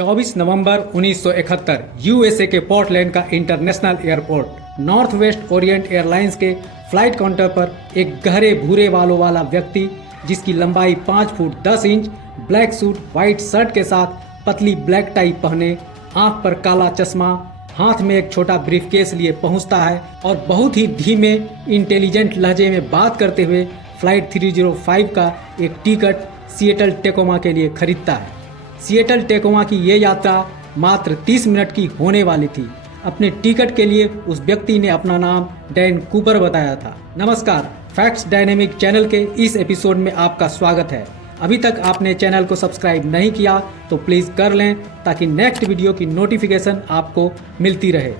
24 नवंबर 1971 USA के Portland का international airport north west Orient airlines के फ्लाइट काउंटर पर एक गहरे भूरे बालों वाला व्यक्ति जिसकी लंबाई 5 foot 10 inch, black suit, white shirt के साथ पतली ब्लैक टाई पहने, आंख पर काला चश्मा, हाथ में एक छोटा ब्रीफकेस लिए पहुंचता है और बहुत ही धीमे इंटेलिजेंट लहजे में बात करते हुए फ्लाइट 305 का एक टिकट सिएटल टेकोमा के लिए खरीदता है। सिएटल टेकोमा की ये यात्रा मात्र 30 मिनट की होने वाली थी। अपने टिकट के लिए उस व्यक्ति ने अपना नाम डैन कूपर बताया था। नमस्कार, फैक्ट्स डायनेमिक चैनल के इस एपिसोड में आपका स्वागत है। अभी तक आपने चैनल को सब्सक्राइब नहीं किया तो प्लीज़ कर लें ताकि नेक्स्ट वीडियो की नोटिफिकेशन आपको मिलती रहे।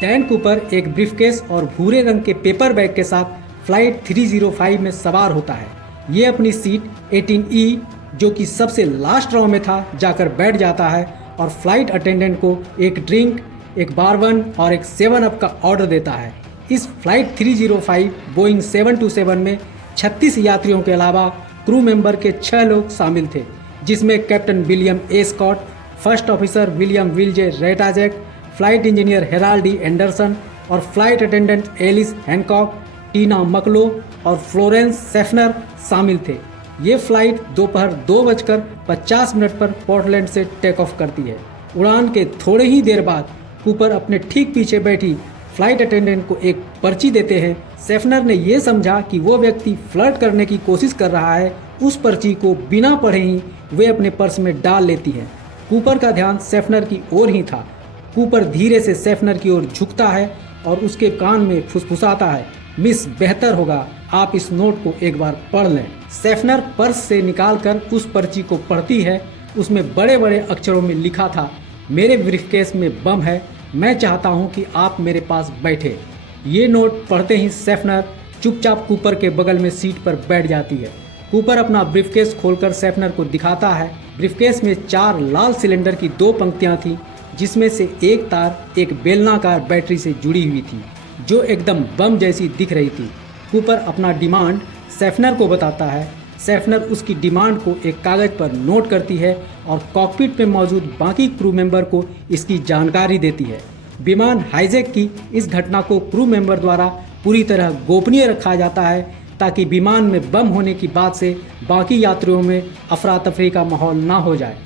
डैन कूपर एक ब्रीफकेस और भूरे रंग के पेपर बैग के साथ फ्लाइट 305 में सवार होता है। ये अपनी सीट 18E जो कि सबसे लास्ट रो में था जाकर बैठ जाता है और फ्लाइट अटेंडेंट को एक ड्रिंक, एक बारबन और एक 7 अप का ऑर्डर देता है। इस फ्लाइट 305 बोइंग 727 में 36 यात्रियों के अलावा क्रू मेंबर के 6 लोग शामिल थे, जिसमें captain William A Scott, first officer William विलजे रेटाजेक, flight engineer Harold D Anderson और flight attendant Alice Hancock, Tina मकलो और फ्लोरेंस सेफनर शामिल थे। ये फ्लाइट दोपहर 2:50 पर पोर्टलैंड से टेक ऑफ करती है। उड़ान के थोड़े ही देर बाद कूपर अपने ठीक पीछे बैठी फ्लाइट अटेंडेंट को एक पर्ची देते हैं। सेफनर ने यह समझा कि वो व्यक्ति फ्लर्ट करने की कोशिश कर रहा है। उस पर्ची को बिना पढ़े ही वे अपने पर्स में डाल लेती है। कूपर का ध्यान सेफनर की ओर ही था। कूपर धीरे से सेफनर की ओर झुकता है और उसके कान में फुसफुसाता है, मिस, बेहतर होगा आप इस नोट को एक बार पढ़ लें। सेफनर पर्स से निकालकर उस पर्ची को पढ़ती है। उसमें बड़े बड़े अक्षरों में लिखा था, मेरे ब्रीफकेस में बम है, मैं चाहता हूं कि आप मेरे पास बैठे। ये नोट पढ़ते ही सेफनर चुपचाप कूपर के बगल में सीट पर बैठ जाती है। कूपर अपना ब्रीफकेस खोलकर सेफनर को दिखाता है। ब्रीफकेस में 4 लाल सिलेंडर की 2 पंक्तियां थीं, जिसमें से एक तार एक बेलनाकार बैटरी से जुड़ी हुई थी जो एकदम बम जैसी दिख रही थी। कूपर अपना डिमांड सेफनर को बताता है। सेफनर उसकी डिमांड को एक कागज़ पर नोट करती है और कॉकपिट में मौजूद बाकी क्रू मेंबर को इसकी जानकारी देती है। विमान हाईजैक की इस घटना को क्रू मेंबर द्वारा पूरी तरह गोपनीय रखा जाता है ताकि विमान में बम होने की बात से बाकी यात्रियों में अफरा तफरी का माहौल ना हो जाए।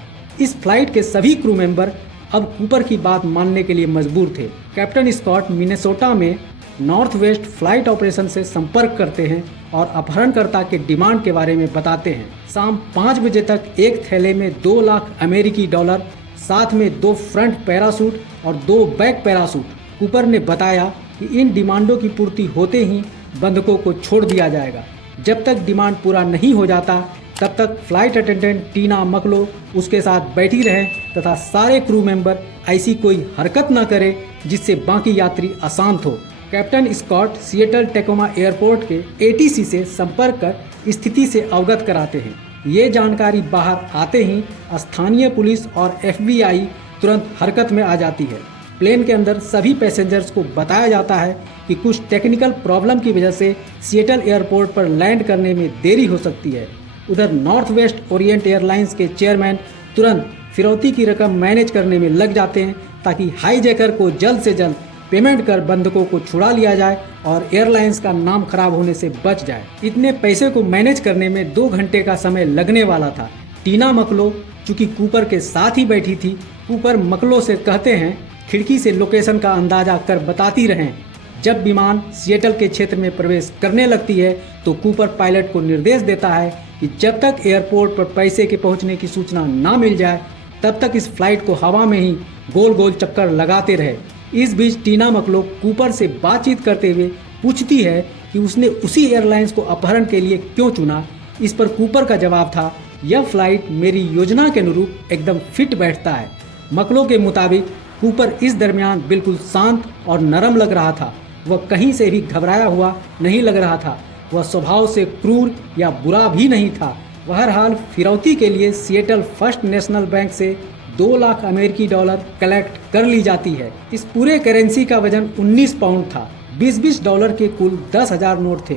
इस फ्लाइट के सभी क्रू मेंबर अब कूपर की बात मानने के लिए मजबूर थे। कैप्टन स्कॉट मिनेसोटा में नॉर्थ वेस्ट फ्लाइट ऑपरेशन से संपर्क करते हैं और अपहरणकर्ता के डिमांड के बारे में बताते हैं। शाम 5 बजे तक एक थैले में 2 लाख अमेरिकी डॉलर, साथ में 2 फ्रंट पैरासूट और 2 बैक पैरासूट। कूपर ने बताया कि इन डिमांडों की पूर्ति होते ही बंधकों को छोड़ दिया जाएगा। जब तक डिमांड पूरा नहीं हो जाता तब तक फ्लाइट अटेंडेंट टीना मकलो उसके साथ बैठी रहे तथा सारे क्रू मेंबर ऐसी कोई हरकत न करे जिससे बाकी यात्री अशांत हो। Captain Scott Seattle Tacoma airport के ATC से संपर्क कर स्थिति से अवगत कराते हैं। ये जानकारी बाहर आते ही स्थानीय पुलिस और FBI तुरंत हरकत में आ जाती है। प्लेन के अंदर सभी पैसेंजर्स को बताया जाता है कि कुछ टेक्निकल प्रॉब्लम की वजह से सिएटल एयरपोर्ट पर लैंड करने में देरी हो सकती है। उधर नॉर्थ वेस्ट ओरिएंट एयरलाइंस के चेयरमैन तुरंत फिरौती की रकम मैनेज करने में लग जाते हैं ताकि हाईजैकर को जल्द से जल्द पेमेंट कर बंधकों को छुड़ा लिया जाए और एयरलाइंस का नाम खराब होने से बच जाए। इतने पैसे को मैनेज करने में 2 घंटे का समय लगने वाला था। टीना मकलो चूँकि कूपर के साथ ही बैठी थी, कूपर मकलो से कहते हैं खिड़की से लोकेशन का अंदाजा कर बताती रहें। जब विमान सिएटल के क्षेत्र में प्रवेश करने लगती है तो कूपर पायलट को निर्देश देता है कि जब तक एयरपोर्ट पर पैसे के पहुंचने की सूचना ना मिल जाए तब तक इस फ्लाइट को हवा में ही गोल गोल चक्कर लगाते रहे। इस बीच टीना मकलो कूपर से बातचीत करते हुए पूछती है कि उसने उसी एयरलाइंस को अपहरण के लिए क्यों चुना। इस पर कूपर का जवाब था, यह फ्लाइट मेरी योजना के अनुरूप एकदम फिट बैठता है। मकलो के मुताबिक कूपर इस दरमियान बिल्कुल शांत और नरम लग रहा था। वह कहीं से भी घबराया हुआ नहीं लग रहा था। वह स्वभाव से क्रूर या बुरा भी नहीं था। बहरहाल फिरौती के लिए सिएटल फर्स्ट नेशनल बैंक से 2 लाख अमेरिकी डॉलर कलेक्ट कर ली जाती है। इस पूरे करेंसी का वजन 19 पाउंड था। 20-20 डॉलर के कुल 10,000 नोट थे।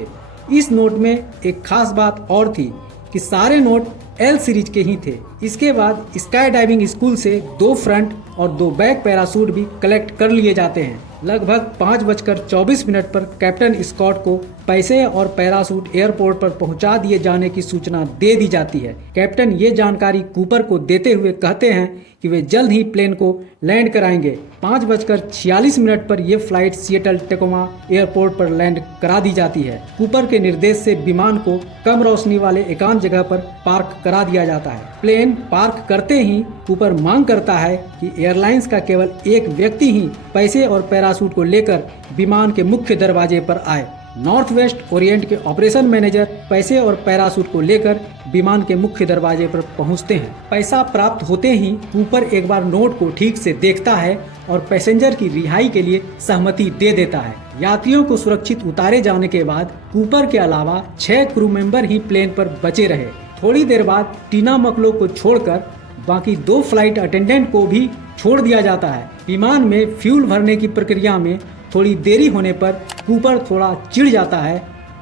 इस नोट में एक खास बात और थी कि सारे नोट एल सीरीज के ही थे। इसके बाद स्काई डाइविंग स्कूल से 2 फ्रंट और 2 बैक पैराशूट भी कलेक्ट कर लिए जाते हैं। लगभग 5:24 पर कैप्टन स्कॉट को पैसे और पैराशूट एयरपोर्ट पर पहुंचा दिए जाने की सूचना दे दी जाती है। कैप्टन ये जानकारी कूपर को देते हुए कहते हैं कि वे जल्द ही प्लेन को लैंड कराएंगे। 5:46 पर यह फ्लाइट सिएटल टेकोमा एयरपोर्ट पर लैंड करा दी जाती है। कूपर के निर्देश से विमान को कम रोशनी वाले एकांत जगह पर पार्क करा दिया जाता है। प्लेन पार्क करते ही कूपर मांग करता है कि एयरलाइंस का केवल एक व्यक्ति ही पैसे और पैराशूट को लेकर विमान के मुख्य दरवाजे पर आए। नॉर्थ वेस्ट ओरिएंट के ऑपरेशन मैनेजर पैसे और पैराशूट को लेकर विमान के मुख्य दरवाजे पर पहुंचते हैं। पैसा प्राप्त होते ही कूपर एक बार नोट को ठीक से देखता है और पैसेंजर की रिहाई के लिए सहमति दे देता है। यात्रियों को सुरक्षित उतारे जाने के बाद कूपर के अलावा 6 क्रू मेंबर ही प्लेन पर बचे रहे। थोड़ी देर बाद टीना मकलो को छोड़कर बाकी 2 फ्लाइट अटेंडेंट को भी छोड़ दिया जाता है। विमान में फ्यूल भरने की प्रक्रिया में थोड़ी देरी होने पर कूपर थोड़ा चिढ़ जाता है।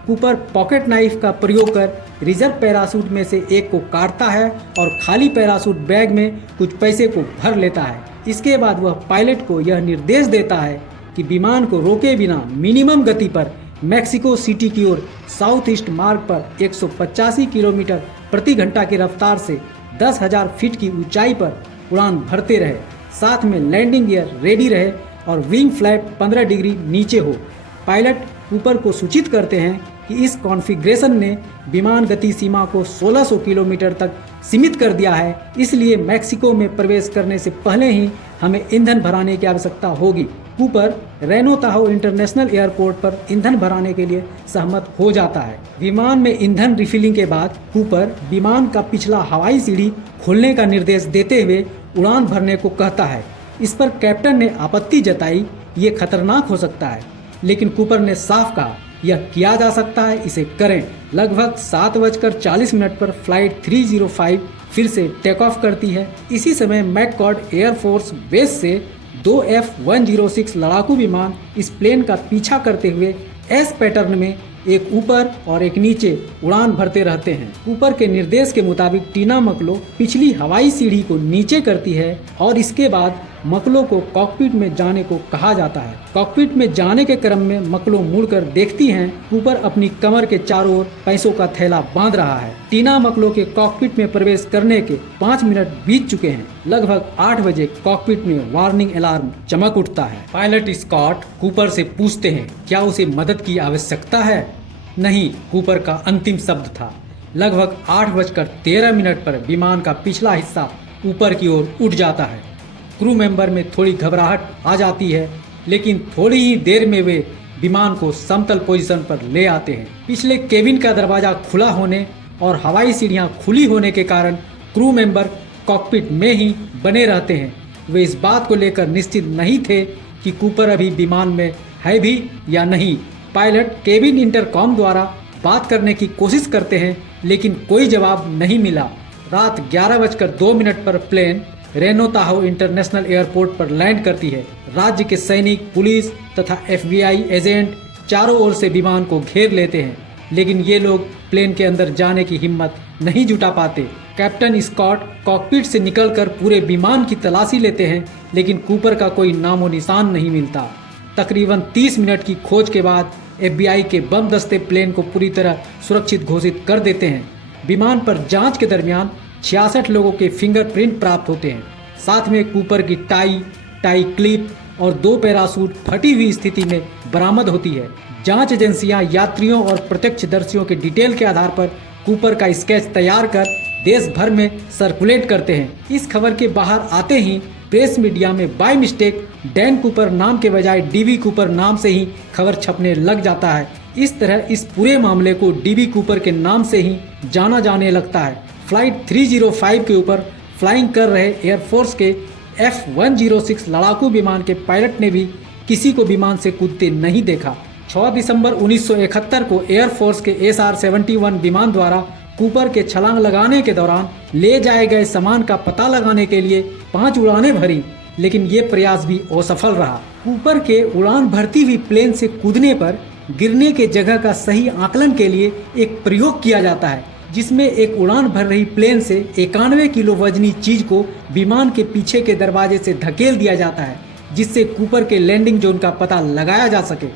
कूपर पॉकेट नाइफ का प्रयोग कर रिजर्व पैराशूट में से एक को काटता है और खाली पैराशूट बैग में कुछ पैसे को भर लेता है। इसके बाद वह पायलट को यह निर्देश देता है कि विमान को रोके बिना मिनिमम गति पर मैक्सिको सिटी की ओर साउथ ईस्ट मार्ग पर 185 किलोमीटर प्रति घंटा की रफ्तार से 10,000 फीट की ऊंचाई पर उड़ान भरते रहे। साथ में लैंडिंग गियर रेडी रहे और विंग फ्लैप 15 डिग्री नीचे हो। पायलट कूपर को सूचित करते हैं कि इस कॉन्फ़िगरेशन ने विमान गति सीमा को 1600 किलोमीटर तक सीमित कर दिया है, इसलिए मैक्सिको में प्रवेश करने से पहले ही हमें ईंधन भराने की आवश्यकता होगी। कूपर रेनो ताहो इंटरनेशनल एयरपोर्ट पर ईंधन भराने के लिए सहमत हो जाता है। विमान में ईंधन रिफिलिंग के बाद कूपर विमान का पिछला हवाई सीढ़ी खोलने का निर्देश देते हुए उड़ान भरने को कहता है। इस पर कैप्टन ने आपत्ति जताई, ये खतरनाक हो सकता है, लेकिन कूपर ने साफ कहा यह किया जा सकता है, इसे करें। लगभग 7:40 पर फ्लाइट 305 फिर से टेक ऑफ करती है। इसी समय मैककॉर्ड एयरफोर्स बेस से 2 F-106 लड़ाकू विमान इस प्लेन का पीछा करते हुए एस पैटर्न में एक ऊपर और एक नीचे उड़ान भरते रहते हैं। कूपर के निर्देश के मुताबिक टीना मकलो पिछली हवाई सीढ़ी को नीचे करती है और इसके बाद मकलो को कॉकपिट में जाने को कहा जाता है। कॉकपिट में जाने के क्रम में मकलो मुड़कर देखती हैं कूपर अपनी कमर के चारों ओर पैसों का थैला बांध रहा है। टीना मकलो के कॉकपिट में प्रवेश करने के 5 मिनट बीत चुके हैं। लगभग 8 बजे कॉकपिट में वार्निंग अलार्म चमक उठता है। पायलट स्कॉट कूपर से पूछते हैं क्या उसे मदद की आवश्यकता है। नहीं, कूपर का अंतिम शब्द था। लगभग 8:13 पर विमान का पिछला हिस्सा ऊपर की ओर उठ जाता है। क्रू मेंबर में थोड़ी घबराहट आ जाती है, लेकिन थोड़ी ही देर में वे विमान को समतल पोजीशन पर ले आते हैं। पिछले केबिन का दरवाजा खुला होने और हवाई सीढ़ियां खुली होने के कारण क्रू मेंबर कॉकपिट में ही बने रहते हैं। वे इस बात को लेकर निश्चित नहीं थे कि कूपर अभी विमान में है भी या नहीं। पायलट केबिन इंटरकॉम द्वारा बात करने की कोशिश करते हैं, लेकिन कोई जवाब नहीं मिला। रात 11:02 पर प्लेन रेनो ताहो इंटरनेशनल एयरपोर्ट पर लैंड करती है। राज्य के सैनिक, पुलिस तथा FBI एजेंट चारों ओर से विमान को घेर लेते हैं, लेकिन ये लोग प्लेन के अंदर जाने की हिम्मत नहीं जुटा पाते। कैप्टन स्कॉट कॉकपिट से निकलकर पूरे विमान की तलाशी लेते हैं, लेकिन कूपर का कोई नामो निशान नहीं मिलता। तकरीबन 30 मिनट की खोज के बाद FBI के बम दस्ते प्लेन को पूरी तरह सुरक्षित घोषित कर देते हैं। विमान पर जांच के दरमियान 66 लोगों के फिंगरप्रिंट प्राप्त होते हैं। साथ में कूपर की टाई क्लिप और 2 पैराशूट फटी हुई स्थिति में बरामद होती है। जांच एजेंसियां यात्रियों और प्रत्यक्षदर्शियों के डिटेल के आधार पर कूपर का स्केच तैयार कर देश भर में सर्कुलेट करते हैं। इस खबर के बाहर आते ही प्रेस मीडिया में बाय मिस्टेक डैन कूपर नाम के बजाय DB कूपर नाम से ही खबर छपने लग जाता है। इस तरह इस पूरे मामले को DB कूपर के नाम से ही जाना जाने लगता है। फ्लाइट 305 के ऊपर फ्लाइंग कर रहे एयरफोर्स के F-106 लड़ाकू विमान के पायलट ने भी किसी को विमान से कूदते नहीं देखा। 6 दिसंबर 1971 को एयरफोर्स के SR-71 विमान द्वारा कूपर के छलांग लगाने के दौरान ले जाए गए सामान का पता लगाने के लिए 5 उड़ानें भरी, लेकिन ये प्रयास भी असफल रहा। कूपर के उड़ान भरती हुई प्लेन से कूदने पर गिरने के जगह का सही आकलन के लिए एक प्रयोग किया जाता है, जिसमें एक उड़ान भर रही प्लेन से 91 किलो वजनी चीज को विमान के पीछे के दरवाजे से धकेल दिया जाता है, जिससे कूपर के लैंडिंग जोन का पता लगाया जा सके।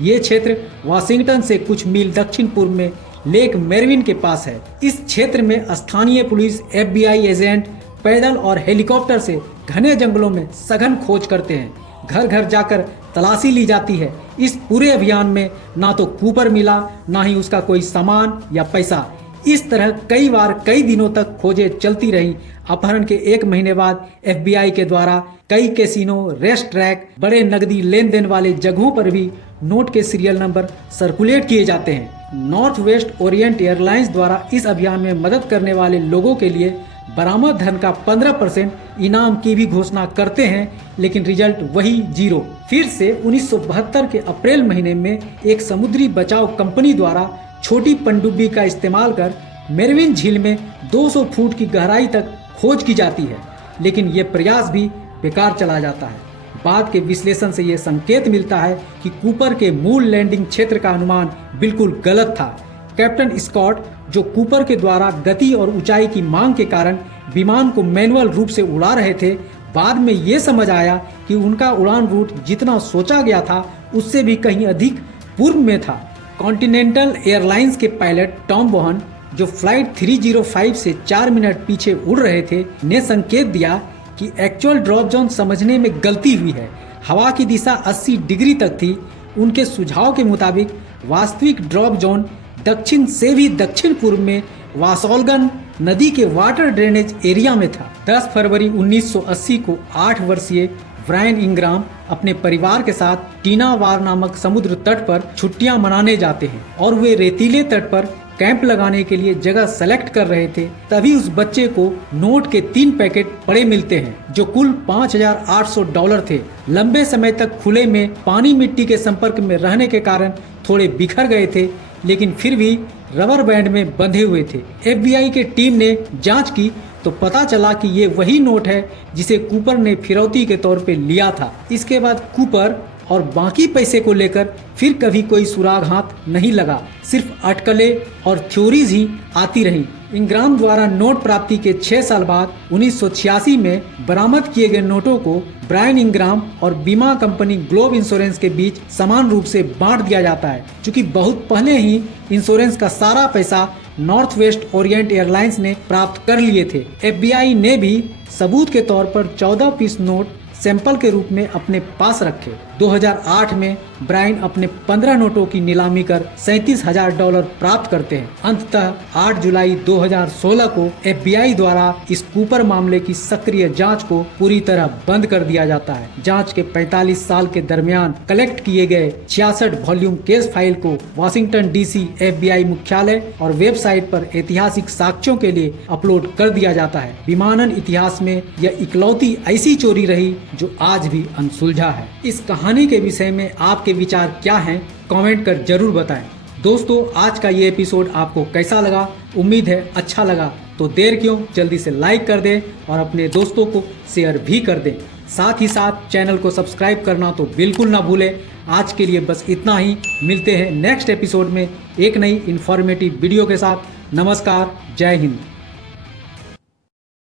ये क्षेत्र वाशिंगटन से कुछ मील दक्षिण पूर्व में लेक मेरविन के पास है। इस क्षेत्र में स्थानीय पुलिस, FBI एजेंट पैदल और हेलीकॉप्टर से घने जंगलों में सघन खोज करते हैं। घर घर जाकर तलाशी ली जाती है। इस पूरे अभियान में ना तो कूपर मिला, ना ही उसका कोई सामान या पैसा। इस तरह कई बार कई दिनों तक खोजें चलती रहीं। अपहरण के 1 महीने बाद FBI के द्वारा कई कैसीनो, रेस्ट ट्रैक, बड़े नकदी लेन देन वाले जगहों पर भी नोट के सीरियल नंबर सर्कुलेट किए जाते हैं। नॉर्थ वेस्ट ओरिएंट एयरलाइंस द्वारा इस अभियान में मदद करने वाले लोगों के लिए बरामद धन का 15% इनाम की भी घोषणा करते हैं, लेकिन रिजल्ट वही 0। फिर से 1972 के अप्रैल महीने में एक समुद्री बचाव कंपनी द्वारा छोटी पनडुब्बी का इस्तेमाल कर मेरविन झील में 200 फुट की गहराई तक खोज की जाती है, लेकिन ये प्रयास भी बेकार चला जाता है। बाद के विश्लेषण से ये संकेत मिलता है कि कूपर के मूल लैंडिंग क्षेत्र का अनुमान बिल्कुल गलत था। कैप्टन स्कॉट, जो कूपर के द्वारा गति और ऊंचाई की मांग के कारण विमान को मैनुअल रूप से उड़ा रहे थे, बाद में ये समझ आया कि उनका उड़ान रूट जितना सोचा गया था उससे भी कहीं अधिक पूर्व में था। कॉन्टिनेंटल एयरलाइंस के पायलट टॉम बोहन, जो फ्लाइट 305 से 4 मिनट पीछे उड़ रहे थे, ने संकेत दिया कि एक्चुअल ड्रॉप जोन समझने में गलती हुई है। हवा की दिशा 80 डिग्री तक थी। उनके सुझाव के मुताबिक वास्तविक ड्रॉप जोन दक्षिण से भी दक्षिण पूर्व में वासोल्गन नदी के वाटर ड्रेनेज एरिया में था। 10 फरवरी 1980 को 8 वर्षीय ब्रायन इंग्राम अपने परिवार के साथ टीना वार नामक समुद्र तट पर छुट्टियां मनाने जाते हैं और वे रेतीले तट पर कैंप लगाने के लिए जगह सेलेक्ट कर रहे थे। तभी उस बच्चे को नोट के 3 पैकेट पड़े मिलते हैं, जो कुल $5,800 थे। लंबे समय तक खुले में पानी मिट्टी के संपर्क में रहने के कारण थोड़े बिखर गए थे, लेकिन फिर भी रबर बैंड में बंधे हुए थे। FBI की टीम ने जांच की तो पता चला कि ये वही नोट है जिसे कूपर ने फिरौती के तौर पे लिया था। इसके बाद कूपर और बाकी पैसे को लेकर फिर कभी कोई सुराग हाथ नहीं लगा। सिर्फ अटकलें और थ्योरीज ही आती रहीं। इंग्राम द्वारा नोट प्राप्ति के 6 साल बाद 1986 में बरामद किए गए नोटों को ब्रायन इंग्राम और बीमा कंपनी ग्लोब इंश्योरेंस के बीच समान रूप से बांट दिया जाता है, क्योंकि बहुत पहले ही इंश्योरेंस का सारा पैसा नॉर्थ वेस्ट ओरिएंट एयरलाइंस ने प्राप्त कर लिए थे। FBI ने भी सबूत के तौर पर 14 पीस नोट सैंपल के रूप में अपने पास रखे। 2008 में ब्रायन अपने 15 नोटों की नीलामी कर $37,000 प्राप्त करते हैं। अंततः 8 जुलाई 2016 को FBI द्वारा इस कूपर मामले की सक्रिय जांच को पूरी तरह बंद कर दिया जाता है। जांच के 45 साल के दरमियान कलेक्ट किए गए 66 वॉल्यूम केस फाइल को वाशिंगटन DC FBI मुख्यालय और वेबसाइट पर ऐतिहासिक साक्ष्यों के लिए अपलोड कर दिया जाता है। विमानन इतिहास में यह इकलौती ऐसी चोरी रही जो आज भी अनसुलझा है। इस कहानी के विषय में आपके विचार क्या हैं, कमेंट कर जरूर बताएं। दोस्तों, आज का ये एपिसोड आपको कैसा लगा? उम्मीद है अच्छा लगा। तो देर क्यों, जल्दी से लाइक कर दें और अपने दोस्तों को शेयर भी कर दें। साथ ही साथ चैनल को सब्सक्राइब करना तो बिल्कुल ना भूलें। आज के लिए बस इतना ही। मिलते हैं नेक्स्ट एपिसोड में एक नई इन्फॉर्मेटिव वीडियो के साथ। नमस्कार, जय हिंद।